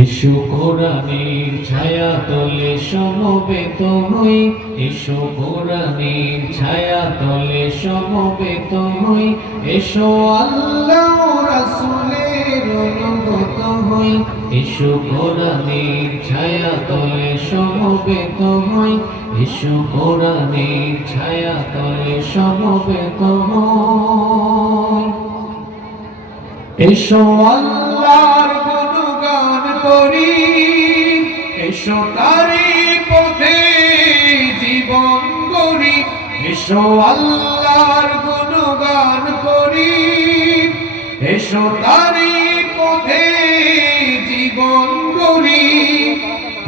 এসো কোরআনের ছায়া তলে সমবেত হই, এসো কোরআনের ছায়া তলে সমবেত হই, এসো আল্লাহ রাসূলের অনুগত হই, এসো কোরআনের ছায়া তলে সমবেত হই, এসো কোরআনের ছায়া তলে সমবেত হই। এসো আল্লাহর গুণগান করি, এসো তারি পথে জীবন গড়ি, এসো আল্লাহর গুণগান করি, এসো তারি পথে জীবন গড়ি।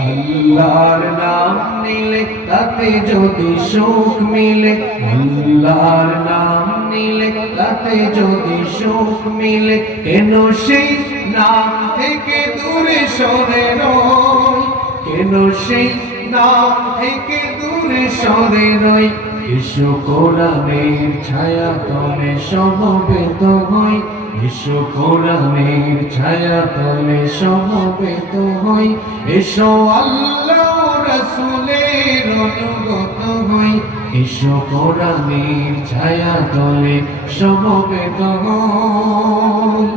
আল্লাহর নাম নিলে তাতে যদি সুখ মিলে, আল্লাহর নাম নিলে তাতে যদি সুখ মিলে, কেন সেই নাম থেকে দূরে সরে রই, কেন সেই নাম থেকে দূরে সরে রই। এসো কোরআনের ছায়া তলে সমবেত হই, এসো কোরআনের ছায়া তলে সমবেত হই, এসো আল্লাহ রাসূলের অনুগত হই, এসো কোরআনের ছায়া তলে সমবেত হই।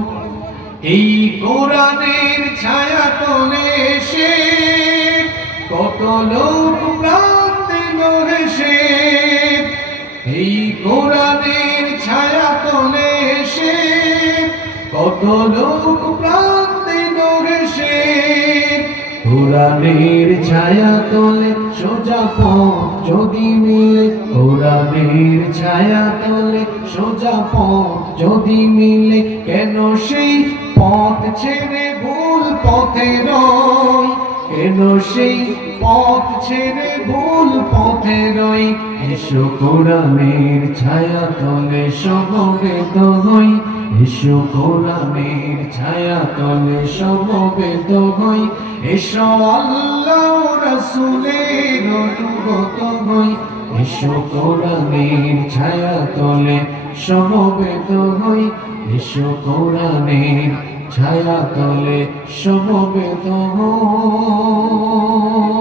এই কোরআনের ছায়া তলে এসে কত লোক প্রাণ দিল হেসে, এই কোরআনের ছায়া তলে এসে কত লোক প্রাণ দিল হেসে। কোরআনের ছায়া তলে সোজা পথ যদি মিলে, কোরআনের ছায়া তলে সোজা পথ যদি মিলে, কেন সেই পথ ছেড়ে ভুল পথে রই, কেন সেই পথ ছেড়ে ভুল পথে রই। এসো কোরআনের ছায়া তলে সমবেত হই, এসো কোরআনের ছায়া তলে সমবেত হই, এসো আল্লাহ রাসূলের অনুগত হই, এসো কোরআনের ছায়া তলে সমবেত হই, এসো কোরআনের ছায়া তলে সমবেত হই।